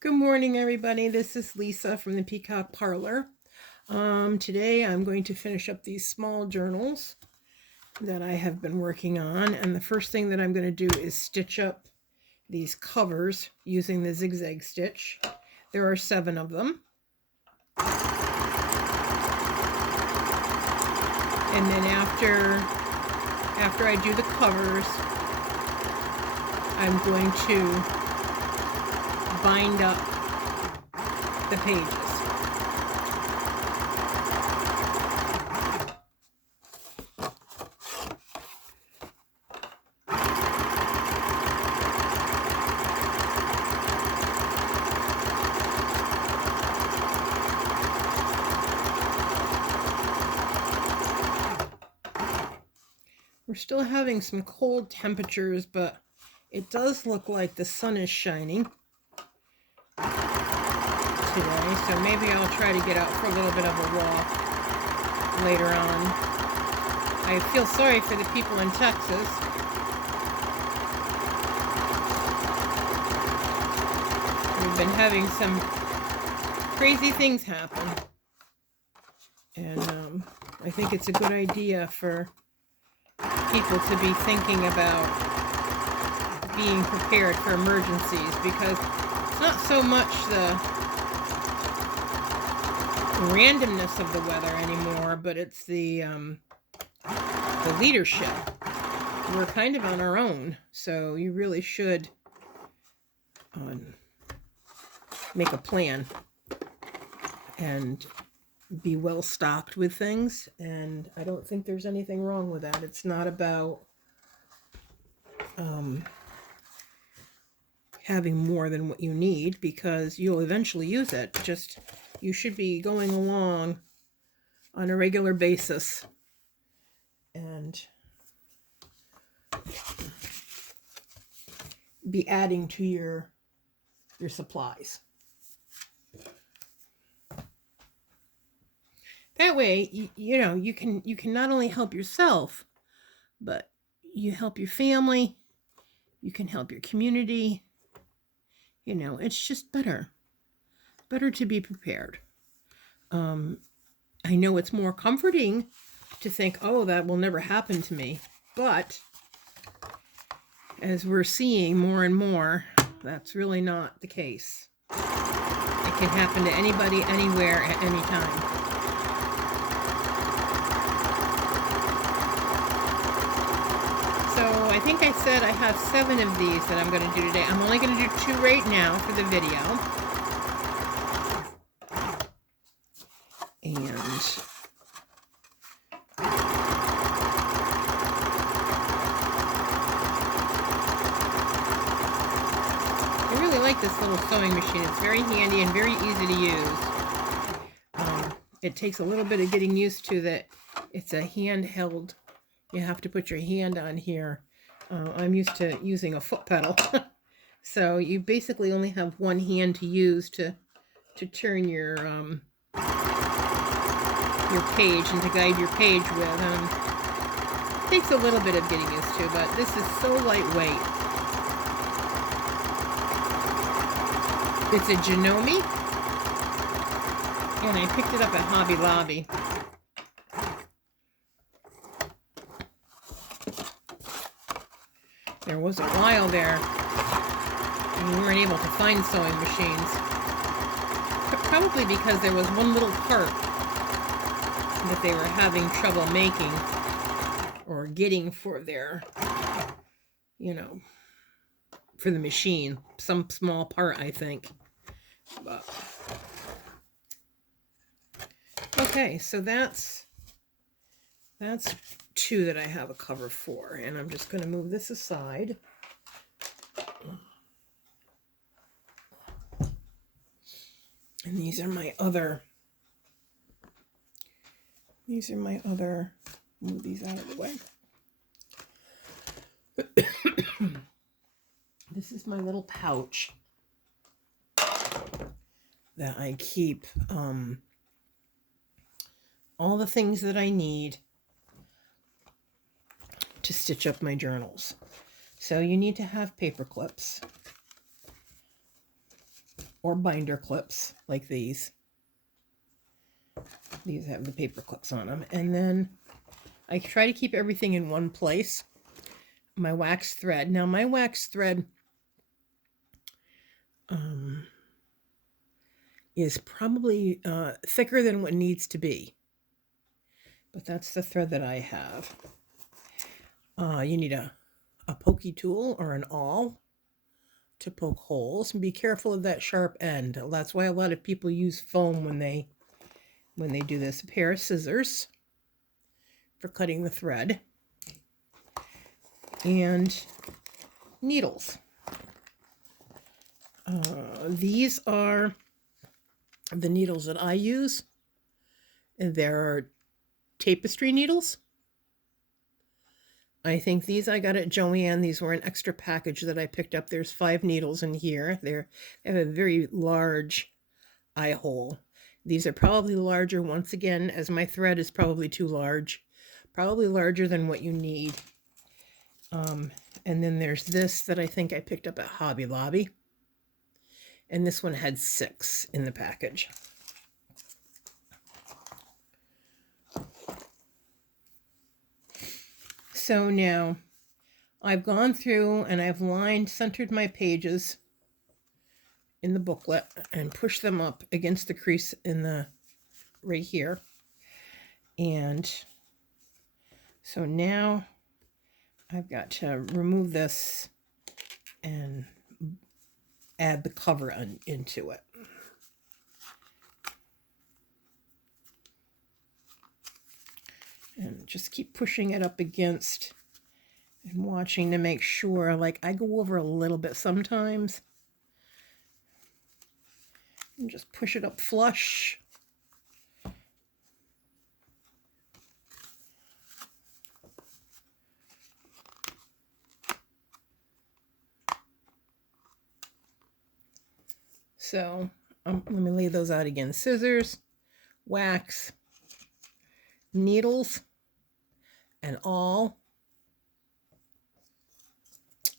Good morning, everybody. This is Lisa from the Peacock Parlor. Today I'm going to finish up these small journals that I have been working on. And the first thing that I'm going to do is stitch up these covers using the zigzag stitch. There are 7 of them. And then after I do the covers, I'm going to bind up the pages. We're still having some cold temperatures, but it does look like the sun is shining today, so maybe I'll try to get out for a little bit of a walk later on. I feel sorry for the people in Texas. We've been having some crazy things happen, and I think it's a good idea for people to be thinking about being prepared for emergencies, because it's not so much the randomness of the weather anymore, but it's the leadership. We're kind of on our own, so you really should make a plan and be well stocked with things. And I don't think there's anything wrong with that. It's not about having more than what you need, because you'll eventually use it. Just you should be going along on a regular basis and be adding to your supplies. That way, you can not only help yourself, but you help your family, you can help your community. It's just better to be prepared. I know it's more comforting to think, oh, that will never happen to me, but as we're seeing more and more, that's really not the case. It can happen to anybody, anywhere, at any time. So I think I said I have 7 of these that I'm going to do today. I'm only going to do 2 right now for the video. And I really like this little sewing machine. It's very handy and very easy to use. It takes a little bit of getting used to that it's a handheld. You have to put your hand on here. I'm used to using a foot pedal. So you basically only have one hand to use to turn your page and to guide your page with. It takes a little bit of getting used to, but this is so lightweight. It's a Janome, and I picked it up at Hobby Lobby. There was a while there and we weren't able to find sewing machines, probably because there was one little part that they were having trouble making or getting for their, for the machine. Some small part, I think. But okay, so that's 2 that I have a cover for, and I'm just going to move this aside. And these are my other, move these out of the way. This is my little pouch that I keep all the things that I need to stitch up my journals. So you need to have paper clips. or binder clips like these. These have the paper clips on them. And then I try to keep everything in one place. My wax thread. Now my wax thread is probably thicker than what needs to be. But that's the thread that I have. You need a pokey tool or an awl to poke holes, and be careful of that sharp end. That's why a lot of people use foam when they do this. A pair of scissors for cutting the thread, and needles. These are the needles that I use. And there are tapestry needles. I think these I got at Joann. These were an extra package that I picked up. There's 5 needles in here. They have a very large eye hole. These are probably larger, once again, as my thread is probably too large. Probably larger than what you need. And then there's this that I think I picked up at Hobby Lobby. And this one had 6 in the package. So now I've gone through and I've centered my pages in the booklet and pushed them up against the crease in the right here. And so now I've got to remove this and add the cover into it. And just keep pushing it up against and watching to make sure, like I go over a little bit sometimes. And just push it up flush. So let me lay those out again. Scissors, wax, needles, and awl,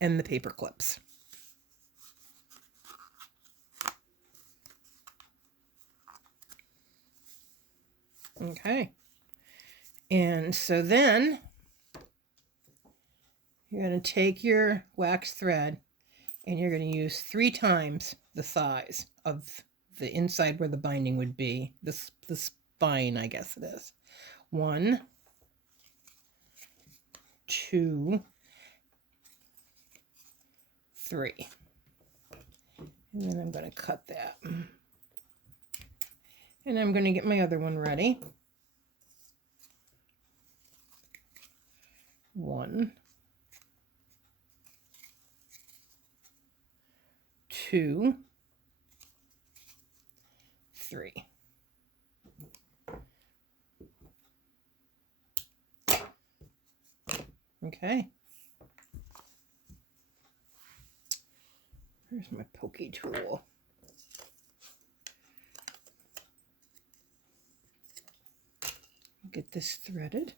and the paper clips. Okay. And so then you're going to take your wax thread and you're going to use 3 times the size of the inside where the binding would be. The spine, I guess it is. 1, 2, 3. And then I'm going to cut that. And I'm going to get my other one ready. 1, 2, 3. Okay. Here's my pokey tool. Get this threaded.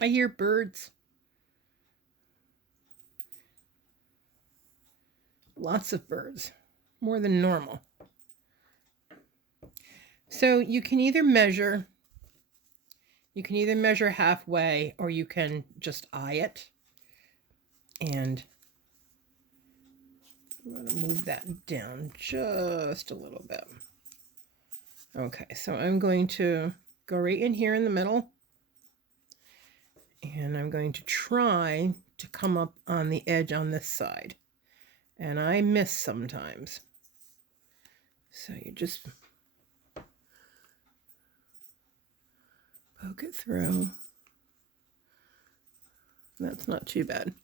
I hear birds. Lots of birds, more than normal. So you can either measure halfway, or you can just eye it. And I'm going to move that down just a little bit. Okay, so I'm going to go right in here in the middle. And I'm going to try to come up on the edge on this side. And I miss sometimes. So you just poke it through. That's not too bad.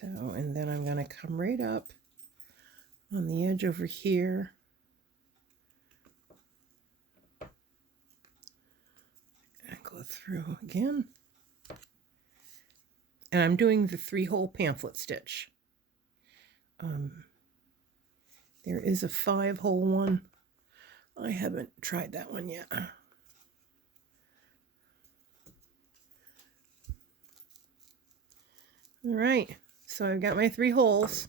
So, and then I'm going to come right up on the edge over here. And go through again. And I'm doing the 3-hole pamphlet stitch. There is a 5-hole one I haven't tried that one yet. All right, so I've got my 3 holes.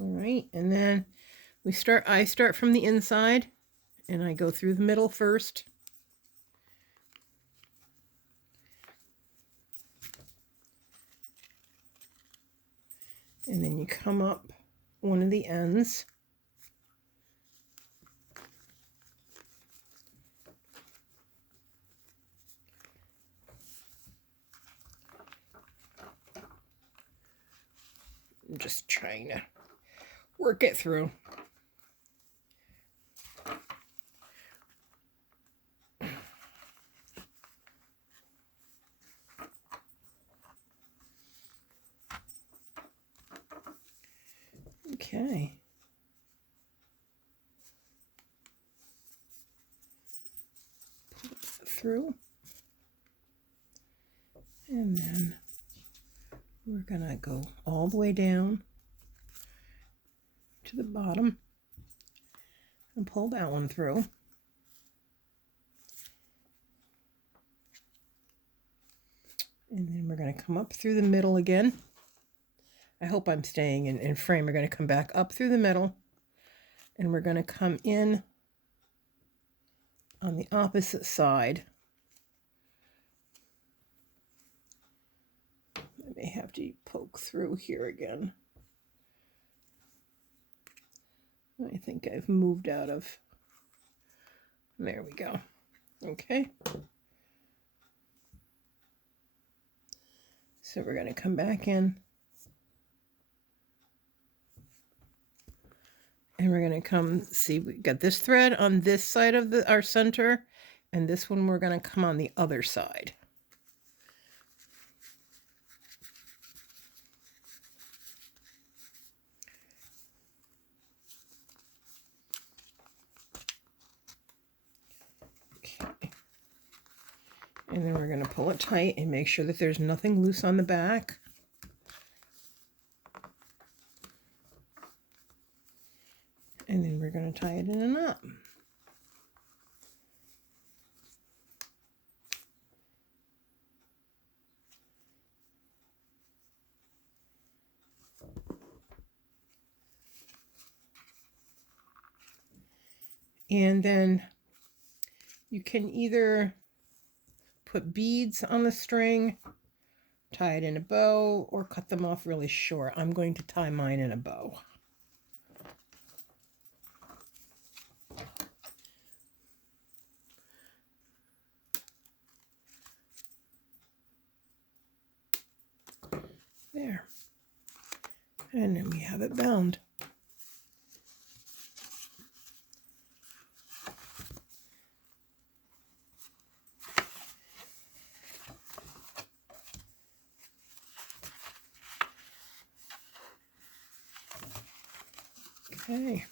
All right, and then I start from the inside and I go through the middle first. And then you come up one of the ends. I'm just trying to work it through. Okay. Through. And then we're gonna go all the way down to the bottom and pull that one through. And then we're going to come up through the middle again. I hope I'm staying in frame. We're going to come back up through the middle and we're going to come in on the opposite side. I may have to poke through here again. I think I've moved out of. There we go. Okay. So we're going to come back in. And we're going to come, see, we got this thread on this side of our center, and this one we're going to come on the other side. Okay. And then we're going to pull it tight and make sure that there's nothing loose on the back. And then we're going to tie it in a knot. And then you can either put beads on the string, tie it in a bow, or cut them off really short. I'm going to tie mine in a bow. There. And then we have it bound. Okay.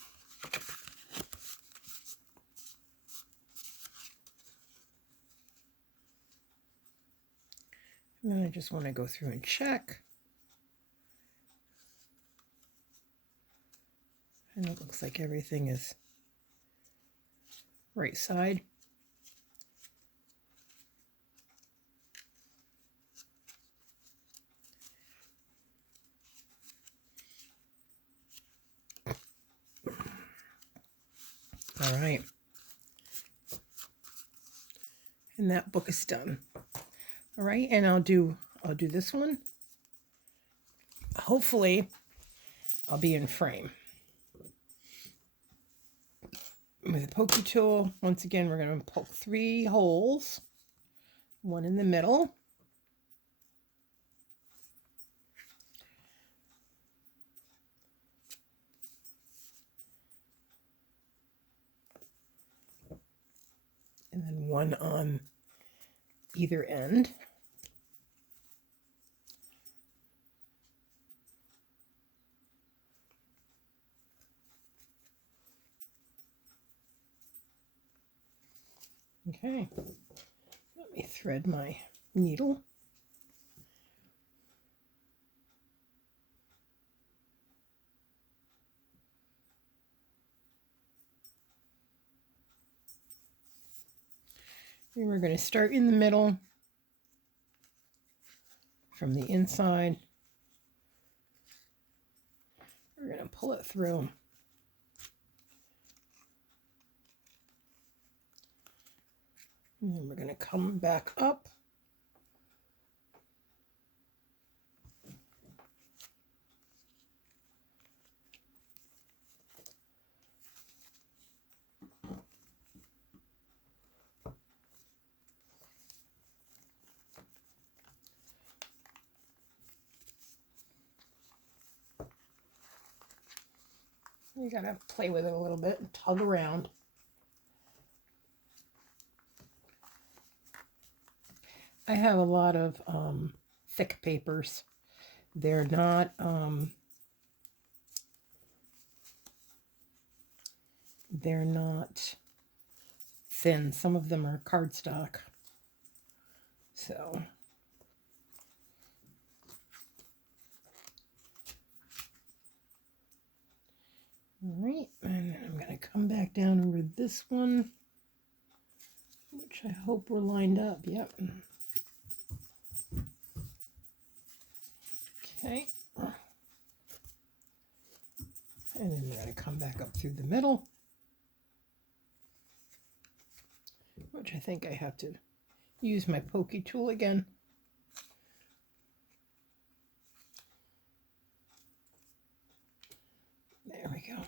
And then I just want to go through and check. And it looks like everything is right side. All right. And that book is done. All right, and I'll do this one. Hopefully, I'll be in frame. With a pokey tool, once again, we're going to poke 3 holes, one in the middle. And then one on either end. Okay, let me thread my needle. And we're going to start in the middle from the inside. We're going to pull it through. And then we're going to come back up. You gotta play with it a little bit and tug around. I have a lot of thick papers. They're not thin. Some of them are cardstock. So all right, and I'm going to come back down over this one, which I hope we're lined up. Yep. Okay. And then we're going to come back up through the middle, which I think I have to use my pokey tool again. There we go.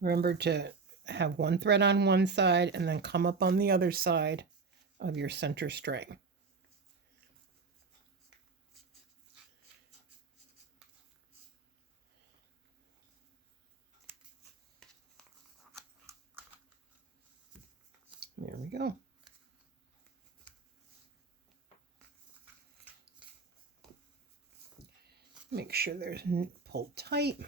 Remember to have one thread on one side and then come up on the other side of your center string. There we go. Make sure there's pulled tight.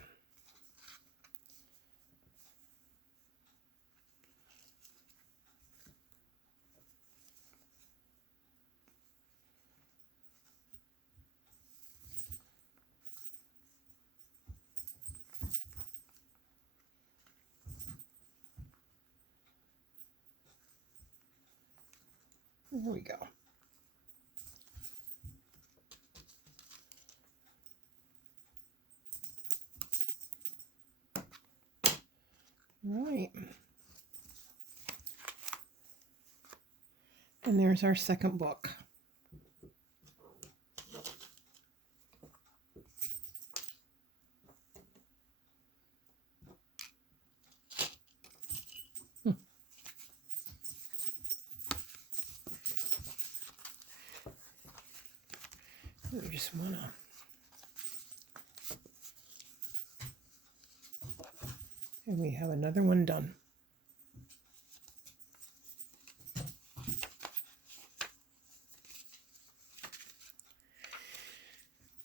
There we go. All right. And there's our second book. We just want to and we have another one done.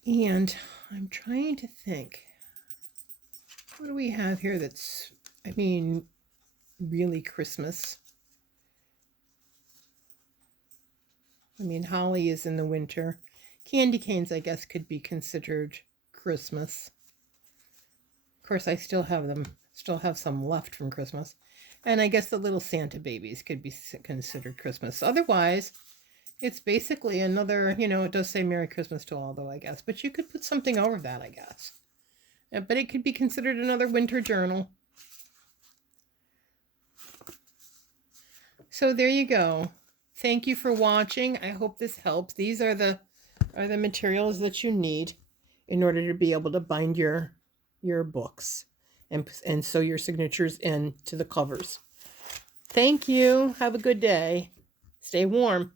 And I'm trying to think, what do we have here that's, I mean, really Christmas? I mean, holly is in the winter. Candy canes, I guess, could be considered Christmas. Of course, I still have them, still have some left from Christmas. And I guess the little Santa babies could be considered Christmas. Otherwise, it's basically another, you know, it does say Merry Christmas to all, though, I guess. But you could put something over that, I guess. But it could be considered another winter journal. So there you go. Thank you for watching. I hope this helps. These are the materials that you need in order to be able to bind your books and sew your signatures into the covers. Thank you. Have a good day. Stay warm.